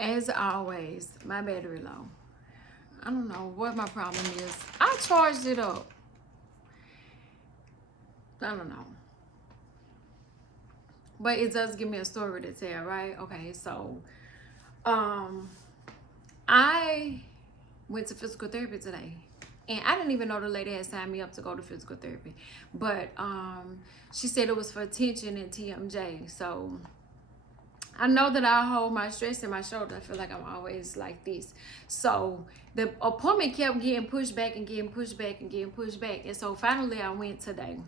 As always, my battery low. I don't know what my problem is. I charged it up. I don't know. But it does give me a story to tell, right? Okay, so um I went to physical therapy today. And I didn't even know the lady had signed me up to go to physical therapy. But she said it was for tension and TMJ. So I know that I hold my stress in my shoulder. I feel like I'm always like this. So the appointment kept getting pushed back and getting pushed back and getting pushed back. And so finally I went today.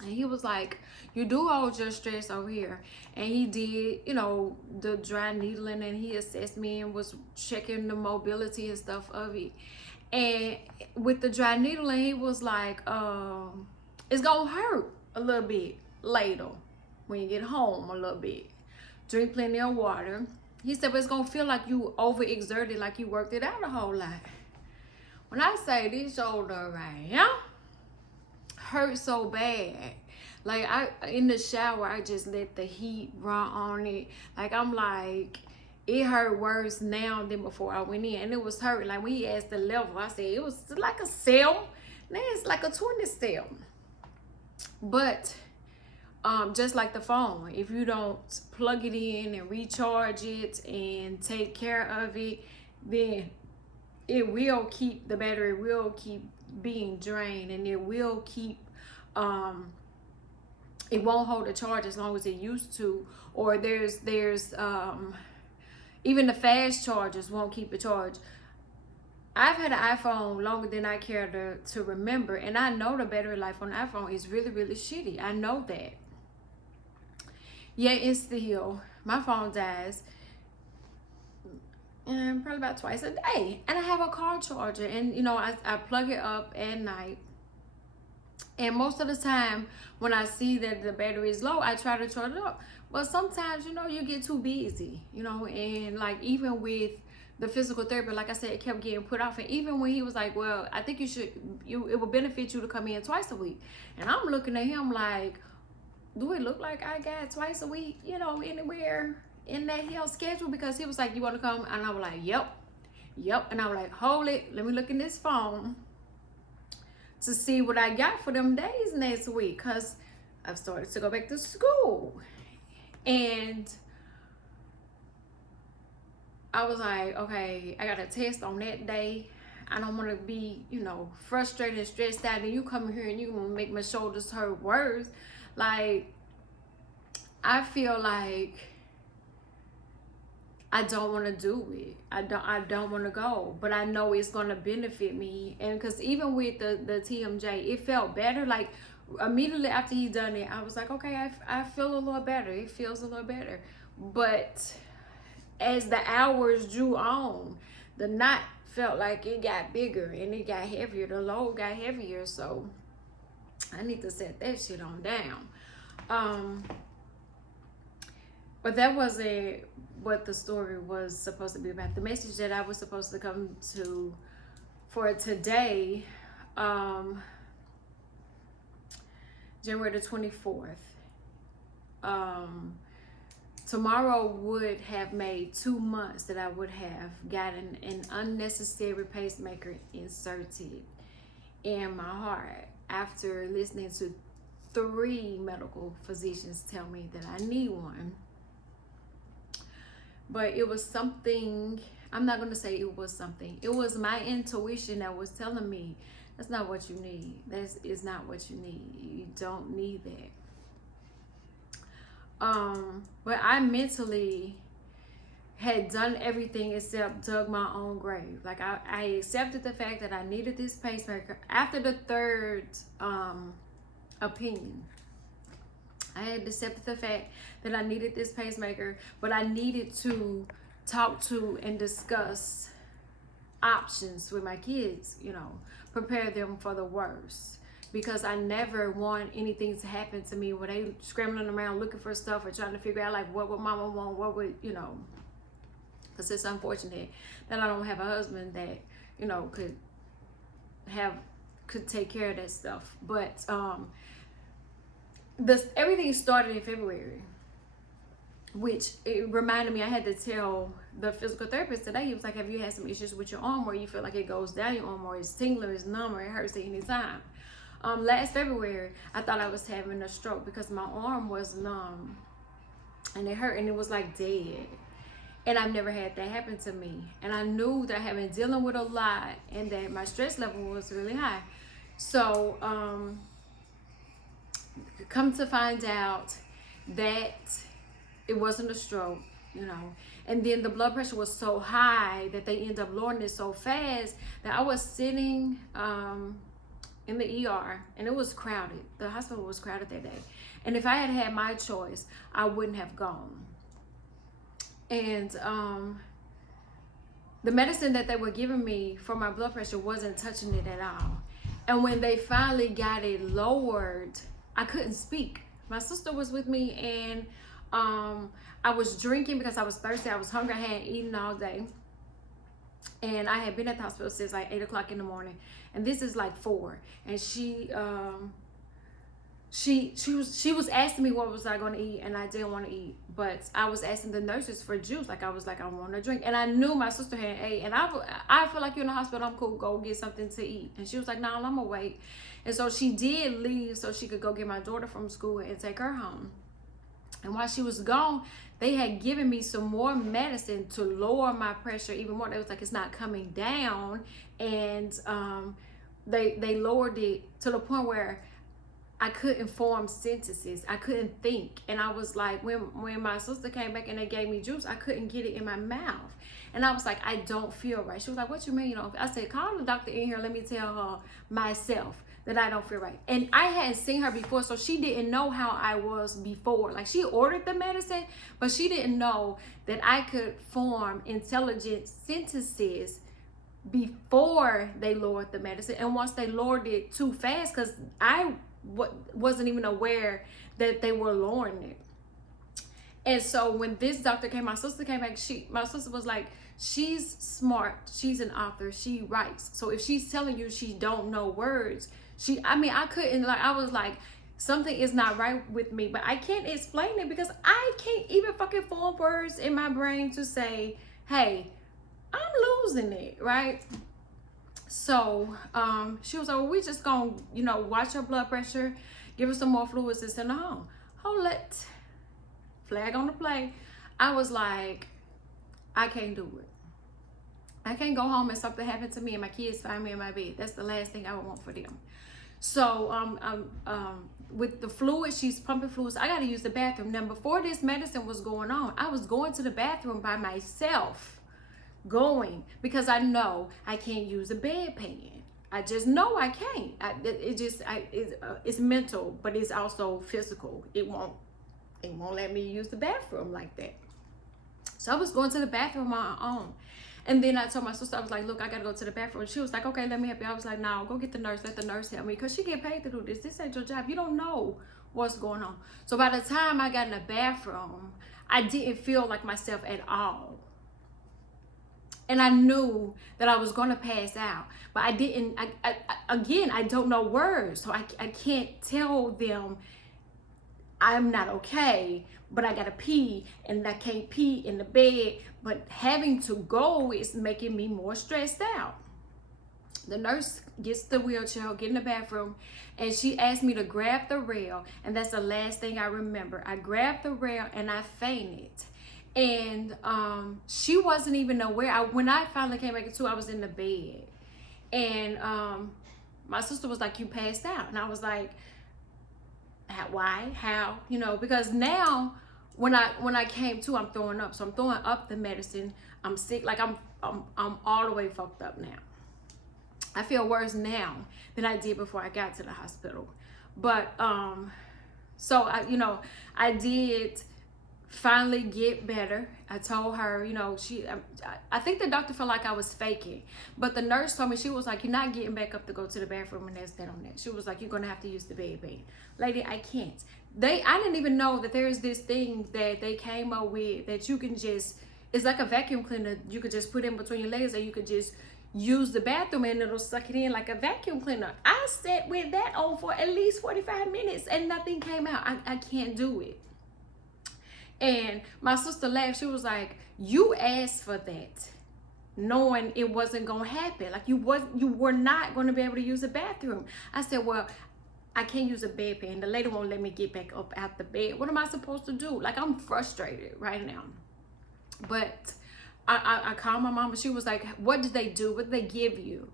And he was like, you do hold your stress over here. And he did, the dry needling, and he assessed me and was checking the mobility and stuff of it. And with the dry needling, he was like, it's gonna hurt a little bit later when you get home a little bit. Drink plenty of water. He said, but it's gonna feel like you overexerted, like you worked it out a whole lot. When I say this shoulder right here hurt so bad, like I in the shower, I just let the heat run on it. Like I'm like, it hurt worse now than before I went in, and it was hurt. Like when he asked the level, I said it was like a cell. Now it's like a 20 cell. But just like the phone, if you don't plug it in and recharge it and take care of it, then the battery will keep being drained, and it will keep it won't hold a charge as long as it used to. Or there's even the fast chargers won't keep a charge. I've had an iPhone longer than I care to remember, and I know the battery life on the iPhone is really, really shitty. I know that. Yet it's still, my phone dies probably about twice a day. And I have a car charger, and I plug it up at night. And most of the time when I see that the battery is low, I try to charge it up. But sometimes, you get too busy, and like even with the physical therapy, like I said, it kept getting put off. And even when he was like, well, I think it would benefit you to come in twice a week. And I'm looking at him like, do it look like I got twice a week, anywhere in that health schedule? Because he was like, you want to come? And I was like, yep. And I was like, hold it, let me look in this phone to see what I got for them days next week, because I've started to go back to school. And I was like, okay, I got a test on that day. I don't want to be, frustrated and stressed out, and you come here and you gonna make my shoulders hurt worse. Like, I feel like I don't want to do it. I don't want to go, but I know it's going to benefit me. And because even with the TMJ, it felt better. Like immediately after he done it, I was like, okay, I feel a little better. It feels a little better. But as the hours drew on, the knot felt like it got bigger and it got heavier. The load got heavier. So I need to set that shit on down. But that wasn't what the story was supposed to be about. The message that I was supposed to come to for today, January the 24th. Tomorrow would have made 2 months that I would have gotten an unnecessary pacemaker inserted in my heart after listening to 3 medical physicians tell me that I need one. But it was something, I'm not going to say it was something. It was my intuition that was telling me, that's not what you need. That is not what you need. You don't need that. But I mentally had done everything except dug my own grave. Like I accepted the fact that I needed this pacemaker after the 3rd opinion. I had accepted the fact that I needed this pacemaker, but I needed to talk to and discuss options with my kids, prepare them for the worst. Because I never want anything to happen to me where they scrambling around looking for stuff or trying to figure out like what would mama want, what would, because it's unfortunate that I don't have a husband that, could take care of that stuff. But everything started in February which it reminded me I had to tell the physical therapist today. He was like, have you had some issues with your arm where you feel like it goes down your arm, or it's tingling, it's numb, or it hurts at any time? Last February, I thought I was having a stroke because my arm was numb and it hurt and it was like dead. And I've never had that happen to me. And I knew that I had been dealing with a lot and that my stress level was really high. So, come to find out that it wasn't a stroke, you know. And then the blood pressure was so high that they ended up lowering it so fast that I was sitting in the ER, and it was crowded. The hospital was crowded that day. And if I had had my choice, I wouldn't have gone. And the medicine that they were giving me for my blood pressure wasn't touching it at all. And when they finally got it lowered, I couldn't speak. My sister was with me, and I was drinking because I was thirsty. I was hungry. I hadn't eaten all day. And I had been at the hospital since like 8 o'clock in the morning. And this is like 4. And she was asking me what was I going to eat, and I didn't want to eat. But I was asking the nurses for juice. Like I was like, I want to drink. And I knew my sister had ate. And I feel like you're in the hospital. I'm cool. Go get something to eat. And she was like, no, I'm going to wait. And so she did leave so she could go get my daughter from school and take her home. And while she was gone, they had given me some more medicine to lower my pressure even more. They was like, it's not coming down. And they lowered it to the point where I couldn't form sentences. I couldn't think. And I was like, when my sister came back and they gave me juice, I couldn't get it in my mouth. And I was like, I don't feel right. She was like, what you mean? You know, I said, call the doctor in here. Let me tell her myself that I don't feel right. And I hadn't seen her before, so she didn't know how I was before. Like, she ordered the medicine, but she didn't know that I could form intelligent sentences before they lowered the medicine. And once they lowered it too fast, because I wasn't even aware that they were lowering it. And so when this doctor came, my sister came back, my sister was like, she's smart, she's an author, she writes. So if she's telling you she don't know words, I couldn't, like, I was like, something is not right with me, but I can't explain it because I can't even fucking form words in my brain to say, hey, I'm losing it, right? So she was like, well, we just gonna, watch her blood pressure, give her some more fluids and send her home. Hold it. Flag on the play. I was like, I can't do it. I can't go home and something happened to me and my kids find me in my bed. That's the last thing I would want for them. So with the fluid, she's pumping fluids. I got to use the bathroom. Now, before this medicine was going on, I was going to the bathroom by myself. Because I know I can't use a bedpan. I just know I can't. It's mental, but it's also physical. It won't let me use the bathroom like that. So I was going to the bathroom on my own. And then I told my sister, I was like, look, I gotta go to the bathroom. She was like, okay, let me help you. I was like, no, go get the nurse. Let the nurse help me. Because she get paid to do this. This ain't your job. You don't know what's going on. So by the time I got in the bathroom, I didn't feel like myself at all. And I knew that I was going to pass out. But I didn't, I don't know words. So I can't tell them I'm not okay, but I gotta pee, and I can't pee in the bed. But having to go is making me more stressed out. The nurse gets the wheelchair, get in the bathroom, and she asked me to grab the rail. And that's the last thing I remember. I grabbed the rail and I fainted. And she wasn't even aware. When I finally came back to, I was in the bed. And my sister was like, you passed out. And I was like, why? How? Because now when I came to, I'm throwing up. So I'm throwing up the medicine. I'm sick. Like I'm all the way fucked up now. I feel worse now than I did before I got to the hospital. But so I did finally get better. I told her, I think the doctor felt like I was faking, but the nurse told me, she was like, you're not getting back up to go to the bathroom, and that's that on that. She was like, you're gonna have to use the bedpan. Lady, I can't. I didn't even know that there's this thing that they came up with that you can just, it's like a vacuum cleaner. You could just put in between your legs, and you could just use the bathroom and it'll suck it in like a vacuum cleaner. I sat with that on for at least 45 minutes and nothing came out. I can't do it. And my sister laughed. She was like, you asked for that, knowing it wasn't gonna happen. Like you were not gonna be able to use the bathroom. I said, well, I can't use a bedpan. The lady won't let me get back up out the bed. What am I supposed to do? Like, I'm frustrated right now. But I called my mom and she was like, what did they do? What did they give you?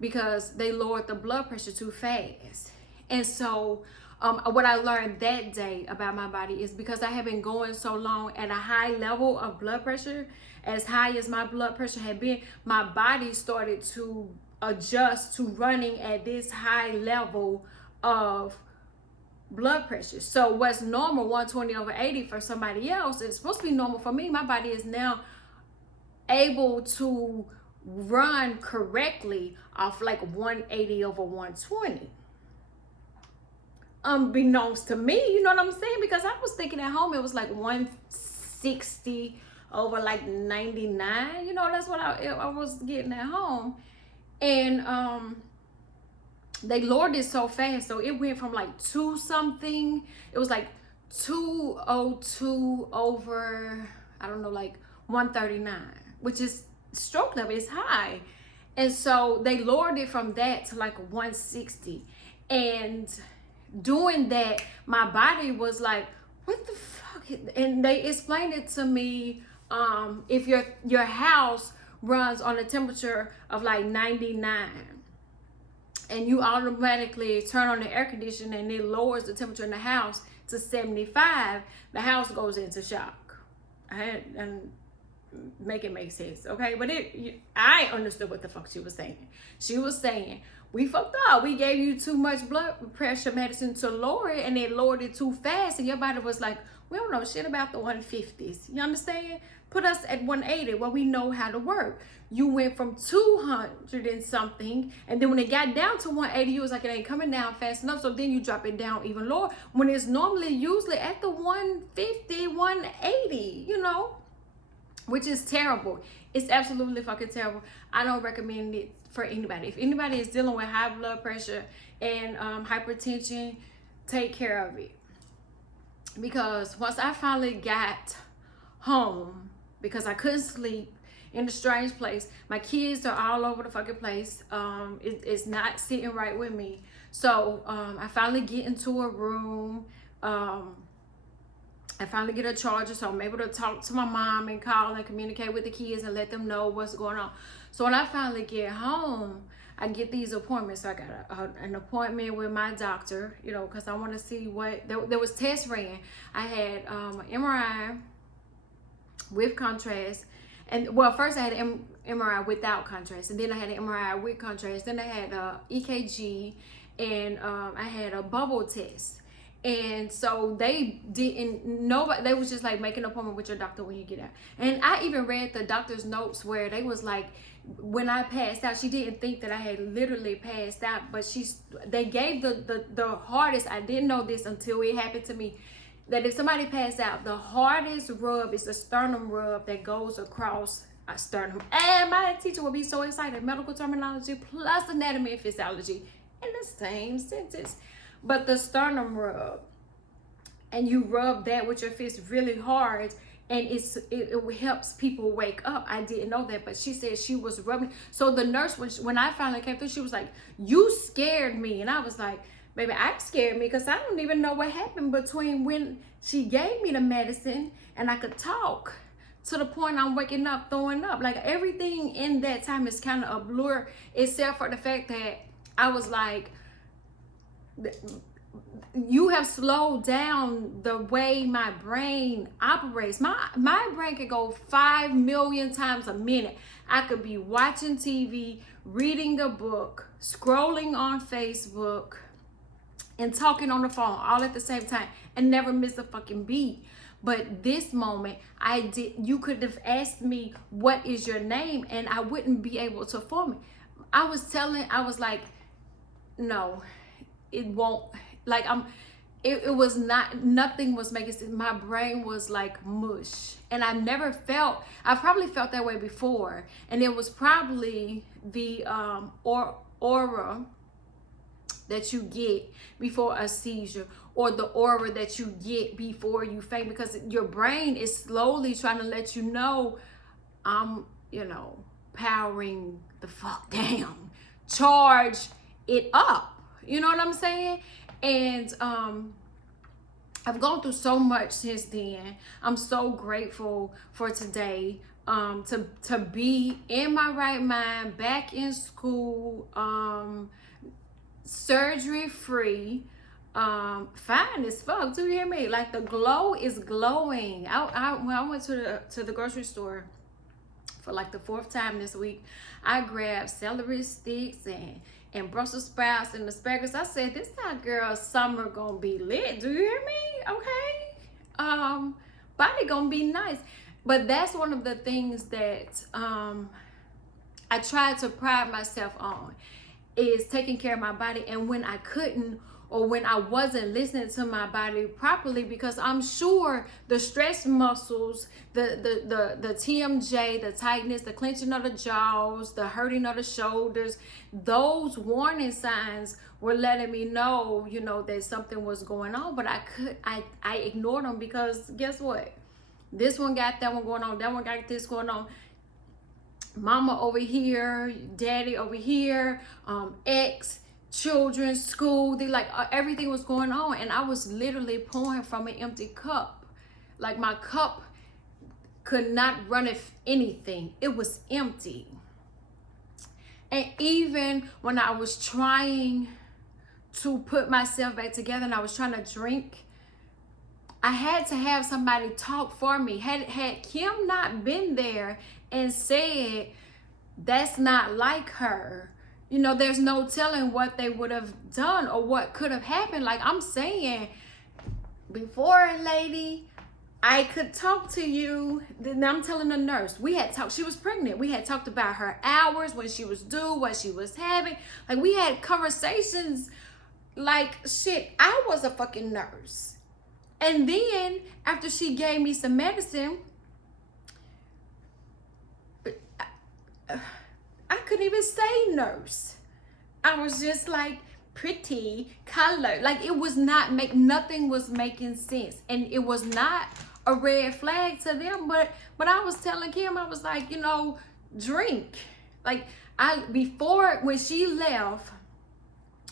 Because they lowered the blood pressure too fast. And so what I learned that day about my body is because I have been going so long at a high level of blood pressure, as high as my blood pressure had been, my body started to adjust to running at this high level of blood pressure. So what's normal, 120/80 for somebody else, it's supposed to be normal for me. My body is now able to run correctly off like 180/120. Unbeknownst to me, you know what I'm saying? Because I was thinking at home it was like 160/99. You know, that's what I was getting at home. And they lowered it so fast, so it went from like 2 something. It was like 202 over, I don't know, like 139, which is stroke level, it's high. And so they lowered it from that to like 160. And doing that, my body was like, what the fuck? And they explained it to me, if your house runs on a temperature of like 99 and you automatically turn on the air conditioner and it lowers the temperature in the house to 75, the house goes into shock. And make it make sense, okay? But I understood what the fuck she was saying. She was saying, we fucked up. We gave you too much blood pressure medicine to lower it, and it lowered it too fast, and your body was like, we don't know shit about the 150s. You understand? Put us at 180 where we know how to work. You went from 200 and something, and then when it got down to 180, you was like, it ain't coming down fast enough, so then you drop it down even lower when it's normally usually at the 150, 180, you know? Which is terrible. It's absolutely fucking terrible. I don't recommend it for anybody. If anybody is dealing with high blood pressure and hypertension, take care of it. Because once I finally got home, because I couldn't sleep in a strange place, my kids are all over the fucking place. It's not sitting right with me. So I finally get into a room. I finally get a charger, so I'm able to talk to my mom and call and communicate with the kids and let them know what's going on. So when I finally get home, I get these appointments. So I got an appointment with my doctor, you know, because I want to see what, there was tests ran. I had an MRI with contrast. And well, first I had an MRI without contrast, and then I had an MRI with contrast. Then I had a EKG, and I had a bubble test. And so they didn't, nobody, they was just like, make an appointment with your doctor when you get out. And I even read the doctor's notes where they was like, when I passed out, she didn't think that I had literally passed out, but they gave the hardest, I didn't know this until it happened to me, that if somebody passed out, the hardest rub is the sternum rub that goes across a sternum. And my teacher would be so excited, medical terminology plus anatomy and physiology in the same sentence. But the sternum rub, and you rub that with your fist really hard, and it helps people wake up. I didn't know that, but she said she was rubbing. So the nurse, when I finally came through, she was like, you scared me. And I was like, baby, I scared me because I don't even know what happened between when she gave me the medicine and I could talk to the point I'm waking up, throwing up. Like, everything in that time is kind of a blur, except for the fact that I was like, you have slowed down the way my brain operates. My brain could go 5 million times a minute. I could be watching TV, reading a book, scrolling on Facebook, and talking on the phone all at the same time and never miss a fucking beat. But this moment, you could have asked me, what is your name? And I wouldn't be able to form it. I was like, no, it won't. Like, it was not, nothing was making sense. My brain was like mush. And I probably felt that way before. And it was probably the aura that you get before a seizure, or the aura that you get before you faint, because your brain is slowly trying to let you know, I'm, powering the fuck down. Charge it up. You know what I'm saying? And I've gone through so much since then. I'm so grateful for today. To be in my right mind, back in school, surgery free, fine as fuck. Do you hear me? Like, the glow is glowing. When I went to the grocery store for like the 4th time this week, I grabbed celery sticks and Brussels sprouts and asparagus. I said, this time, girl, summer gonna be lit. Do you hear me? Okay. Body gonna be nice. But that's one of the things that I tried to pride myself on, is taking care of my body. And when I couldn't, or when I wasn't listening to my body properly, because I'm sure the stretched muscles, the TMJ, the tightness, the clenching of the jaws, the hurting of the shoulders, those warning signs were letting me know, that something was going on. But I ignored them, because guess what? This one got that one going on, that one got this going on. Mama over here, daddy over here, ex, children, school, they like everything was going on, and I was literally pouring from an empty cup. Like, my cup could not run anything. It was empty. And even when I was trying to put myself back together and I was trying to drink, I had to have somebody talk for me. Had Kim not been there and said, that's not like her, there's no telling what they would have done or what could have happened. Like, I'm saying, before, lady, I could talk to you. Then I'm telling the nurse, we had talked, she was pregnant. We had talked about her hours, when she was due, what she was having. Like, we had conversations like shit. I was a fucking nurse. And then after she gave me some medicine, I couldn't even say nurse. I was just like, pretty color. Like, it was not nothing was making sense. And it was not a red flag to them. But I was telling Kim, I was like, drink. Like, before, when she left,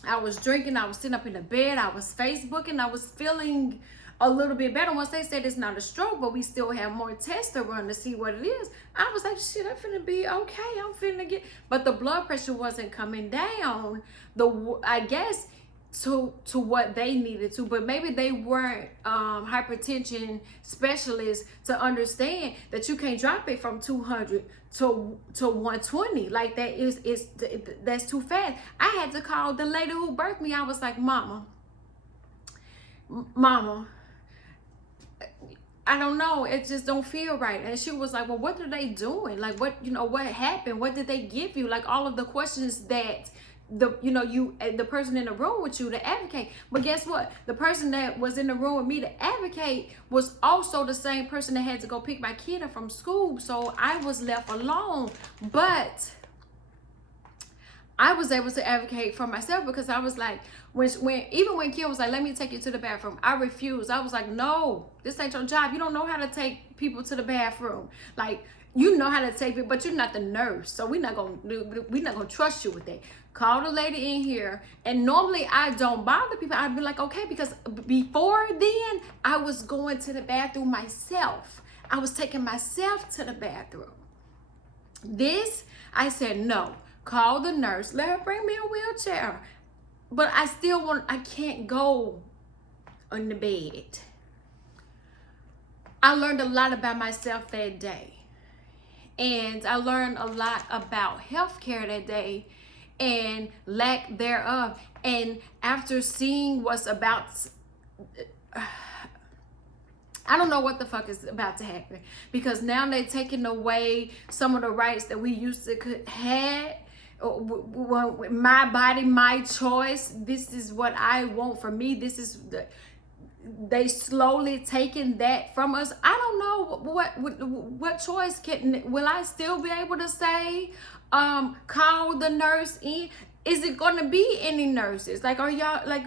I was drinking, I was sitting up in the bed, I was Facebooking, I was feeling a little bit better. Once they said it's not a stroke, but we still have more tests to run to see what it is, I was like, shit, I'm finna be okay. I'm finna get, but the blood pressure wasn't coming down, I guess, to what they needed to. But maybe they weren't hypertension specialists to understand that you can't drop it from 200 to 120. Like, that's too fast. I had to call the lady who birthed me. I was like, mama, I don't know, it just don't feel right. And she was like, well, what are they doing? Like, what happened? What did they give you? Like, all of the questions that the person in the room with you to advocate. But guess what? The person that was in the room with me to advocate was also the same person that had to go pick my kid up from school. So I was left alone. But I was able to advocate for myself, because I was like, even when Kim was like, let me take you to the bathroom, I refused. I was like, no, this ain't your job. You don't know how to take people to the bathroom. Like, you know how to take it, but you're not the nurse, so we're not gonna trust you with that. Call the lady in here. And normally I don't bother people. I'd be like, okay, because before then I was going to the bathroom myself. I was taking myself to the bathroom. This, I said, no, call the nurse, let her bring me a wheelchair. But I can't go on the bed. I learned a lot about myself that day. And I learned a lot about healthcare that day and lack thereof. And after seeing what's about, I don't know what the fuck is about to happen, because now they're taking away some of the rights that we used to had. My body, my choice. This is what I want for me. They slowly taking that from us. I don't know what choice will I still be able to say, call the nurse in? is it going to be any nurses? Like, are y'all like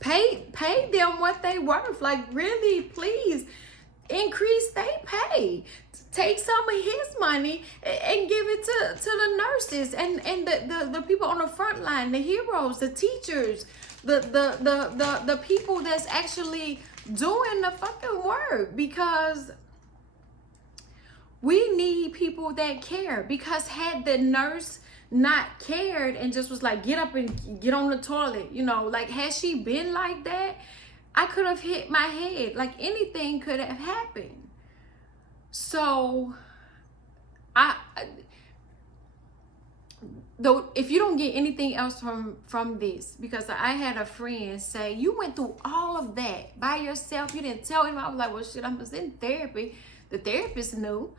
pay them what they worth? Like, really, please increase their pay. Take some of his money and give it to the nurses and the people on the front line, the heroes, the teachers, the people that's actually doing the fucking work, because we need people that care. Because had the nurse not cared and just was like, get up and get on the toilet, you know, like, had she been like that, I could have hit my head. Like, anything could have happened. So though, if you don't get anything else from this, because I had a friend say, you went through all of that by yourself, you didn't tell him. I was like, well, shit, I was in therapy. The therapist knew.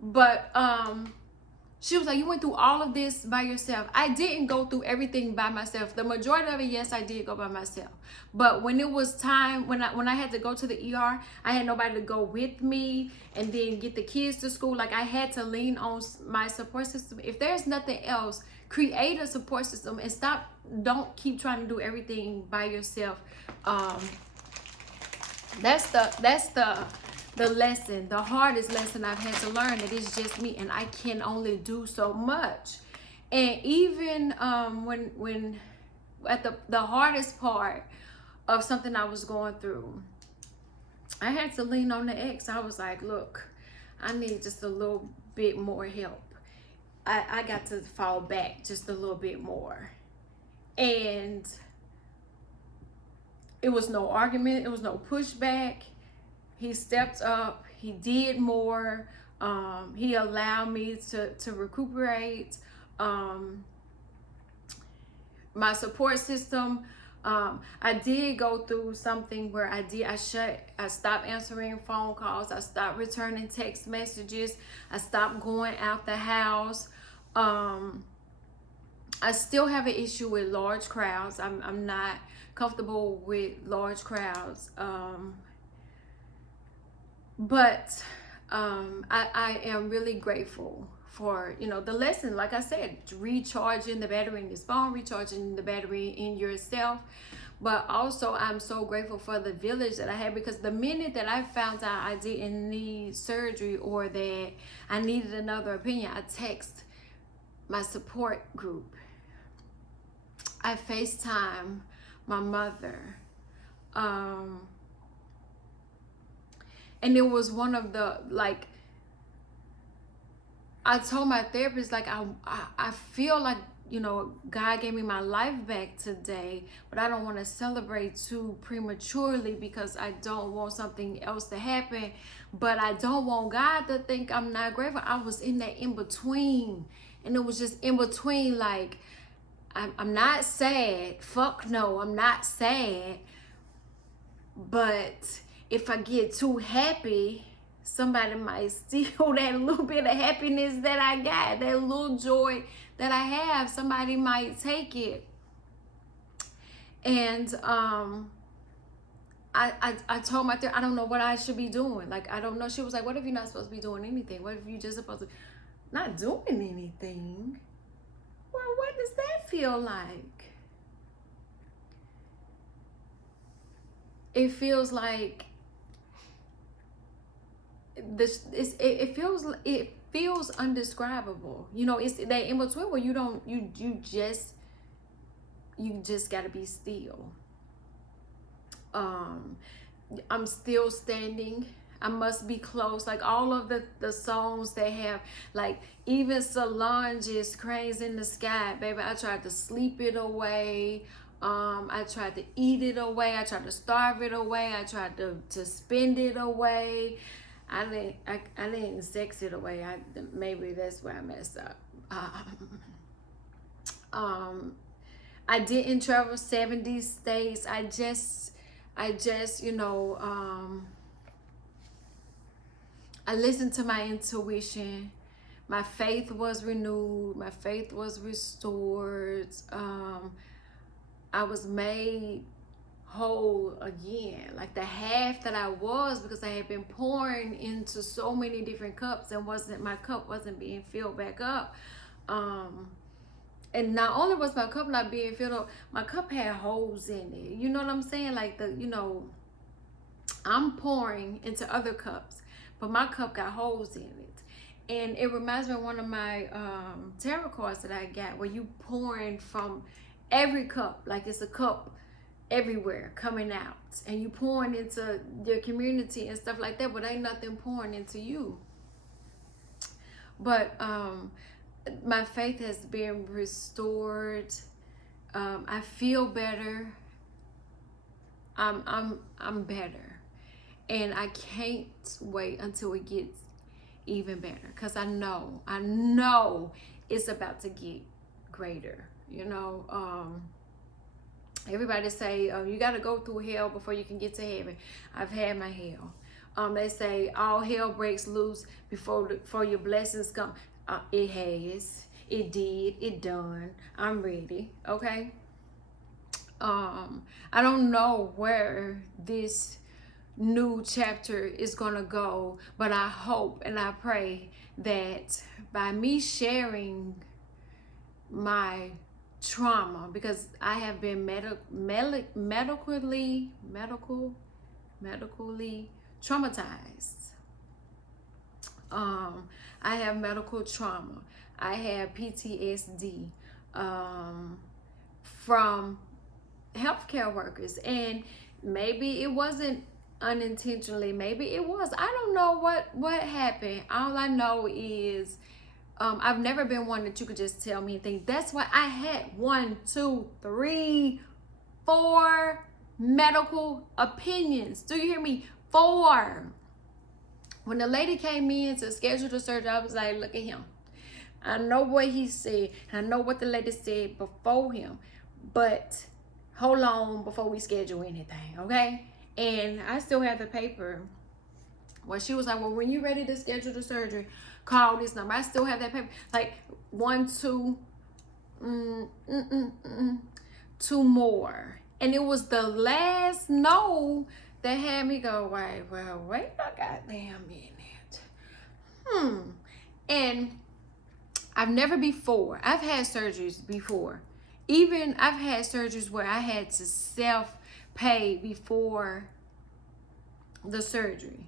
But she was like, you went through all of this by yourself. I didn't go through everything by myself. The majority of it, yes, I did go by myself. But when it was time, when I had to go to the ER, I had nobody to go with me and then get the kids to school. Like, I had to lean on my support system. If there's nothing else, create a support system and don't keep trying to do everything by yourself. That's the lesson, the hardest lesson I've had to learn, that it's just me and I can only do so much. And even when at the hardest part of something I was going through, I had to lean on the ex. I was like, look, I need just a little bit more help. I got to fall back just a little bit more. And it was no argument, it was no pushback. He stepped up, he did more, he allowed me to recuperate. My support system, I did go through something where I stopped answering phone calls, I stopped returning text messages, I stopped going out the house. I still have an issue with large crowds. I'm not comfortable with large crowds. But I am really grateful for, you know, the lesson. Like I said, recharging the battery in this phone, recharging the battery in yourself. But also, I'm so grateful for the village that I had, because the minute that I found out I didn't need surgery or that I needed another opinion, I text my support group. I FaceTime my mother. And it was one of the, like, I told my therapist, like, I feel like, you know, God gave me my life back today, but I don't want to celebrate too prematurely because I don't want something else to happen. But I don't want God to think I'm not grateful. I was in that in between, and it was just in between, like, I'm not sad. Fuck no, I'm not sad. But if I get too happy, somebody might steal that little bit of happiness that I got, that little joy that I have. Somebody might take it. And I told my therapist, I don't know what I should be doing. Like, I don't know. She was like, what if you're not supposed to be doing anything? What if you're just supposed to not doing anything? Well, what does that feel like? It feels like this. It feels undescribable. You know, it's that in between where you just gotta be still. I'm still standing. I must be close. Like, all of the songs they have, like, even Solange's Cranes in the Sky, baby, I tried to sleep it away. I tried to eat it away. I tried to starve it away. I tried to spend it away. I didn't sex it away. Maybe that's where I messed up. I didn't travel 70 states. I just, you know, I listened to my intuition. My faith was renewed. My faith was restored. I was made whole again, like the half that I was, because I had been pouring into so many different cups and my cup wasn't being filled back up. And not only was my cup not being filled up, my cup had holes in it. You know what I'm saying? Like I'm pouring into other cups, but my cup got holes in it. And it reminds me of one of my tarot cards that I got, where you pouring from every cup, like it's a cup everywhere coming out, and you pouring into your community and stuff like that, but ain't nothing pouring into you. But my faith has been restored. I feel better. I'm better, and I can't wait until it gets even better, because I know it's about to get greater. Everybody say you got to go through hell before you can get to heaven. I've had my hell. They say all hell breaks loose before your blessings come. It has. It did. It done. I'm ready. Okay. I don't know where this new chapter is gonna go, but I hope and I pray that by me sharing my trauma, because I have been medically traumatized. I have medical trauma. I have PTSD from healthcare workers, and maybe it wasn't unintentionally, maybe it was. I don't know what happened. All I know is I've never been one that you could just tell me anything. That's why I had 1, 2, 3, 4 medical opinions. Do you hear me? 4. When the lady came in to schedule the surgery, I was like, look at him. I know what he said, and I know what the lady said before him, but hold on before we schedule anything, okay? And I still have the paper where she was like, well, when you're ready to schedule the surgery, call this number. I still have that paper. Like 1, 2, 2 more. And it was the last no that had me go, wait a goddamn minute. And I've never before, I've had surgeries before. Even I've had surgeries where I had to self-pay before the surgery.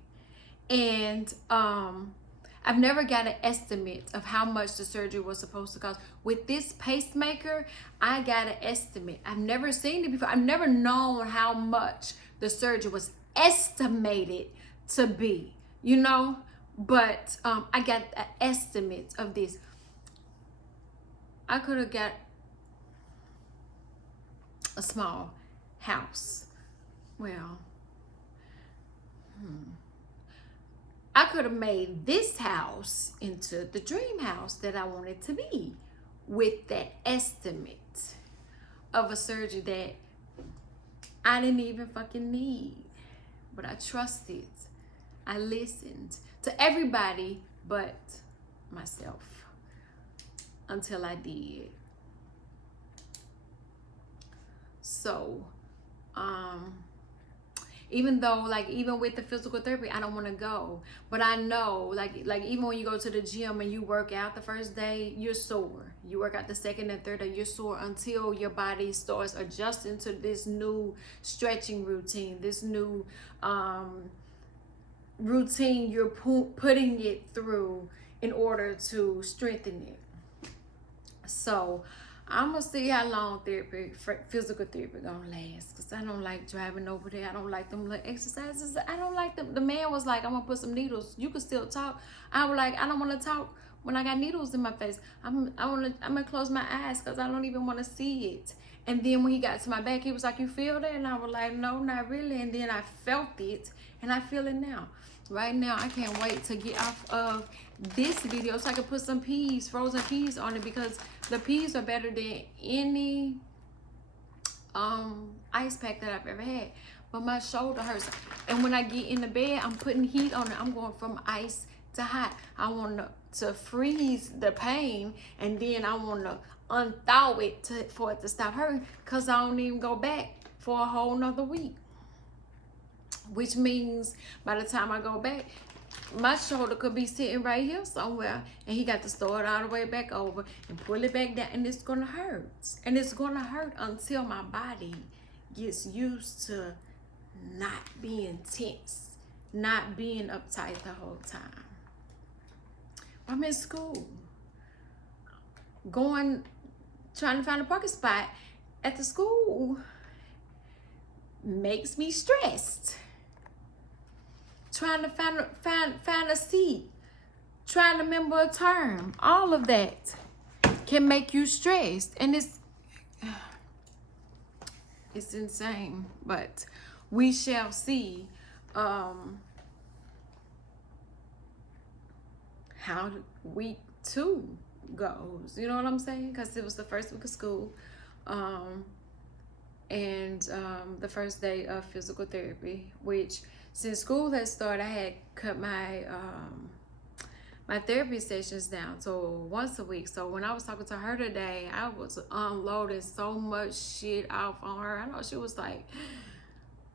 And I've never got an estimate of how much the surgery was supposed to cost. With this pacemaker, I got an estimate. I've never seen it before. I've never known how much the surgery was estimated to be, but I got an estimate of this. I could have got a small house. Well, I could have made this house into the dream house that I wanted to be with that estimate of a surgery that I didn't even fucking need. But I trusted. I listened to everybody but myself until I did. So, even though, even with the physical therapy, I don't want to go, but I know, like even when you go to the gym and you work out the first day, you're sore. You work out the second and third day, you're sore until your body starts adjusting to this new stretching routine, this new routine you're putting it through in order to strengthen it. So I'm gonna see how long physical therapy gonna last, because I don't like driving over there. I don't like them little exercises. I don't like them. The man was like, I'm gonna put some needles. You can still talk. I was like, I don't want to talk when I got needles in my face. I'm gonna close my eyes because I don't even want to see it. And then when he got to my back, he was like, you feel that? And I was like, no, not really. And then I felt it, and I feel it now. Right now, I can't wait to get off of this video so I can put some peas, frozen peas on it, because the peas are better than any ice pack that I've ever had. But my shoulder hurts, and when I get in the bed, I'm putting heat on it. I'm going from ice to hot. I want to freeze the pain, and then I want to unthaw it for it to stop hurting, because I don't even go back for a whole nother week. Which means by the time I go back, my shoulder could be sitting right here somewhere, and he got to throw it all the way back over and pull it back down, and it's gonna hurt. And it's gonna hurt until my body gets used to not being tense, not being uptight the whole time. I'm in school, trying to find a parking spot at the school makes me stressed. Trying to find a seat, trying to remember a term, all of that can make you stressed, and it's insane. But we shall see how week 2 goes. You know what I'm saying? Because it was the first week of school, and the first day of physical therapy, which since school had started, I had cut my my therapy sessions down to once a week. So when I was talking to her today, I was unloading so much shit off on her. I know she was like,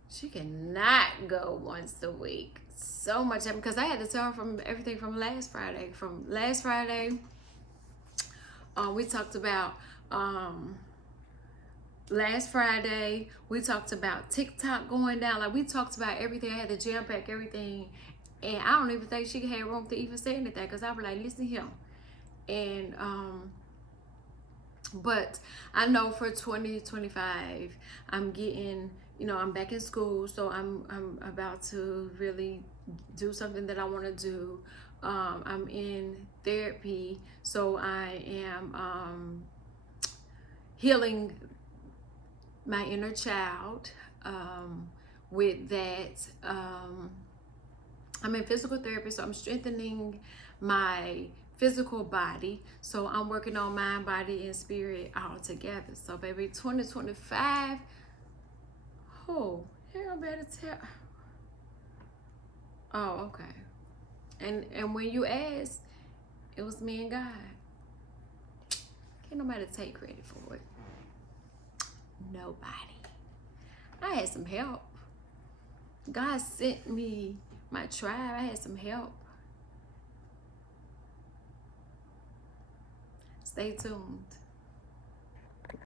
she cannot go once a week. So much, because I had to tell her from everything from last Friday. From last Friday, we talked about last Friday, we talked about TikTok going down. Like, we talked about everything. I had to jam pack everything. And I don't even think she had room to even say anything, because I was like, listen here. And, but I know for 2025, I'm getting, I'm back in school. So I'm about to really do something that I want to do. I'm in therapy. So I am healing my inner child with that. I'm in physical therapy, so I'm strengthening my physical body. So I'm working on mind, body, and spirit all together. So baby, 2025, oh, hell, better tell. Oh, okay. And when you asked, it was me and God. Can't nobody take credit for it. Nobody. I had some help. God sent me my tribe. I had some help. Stay tuned.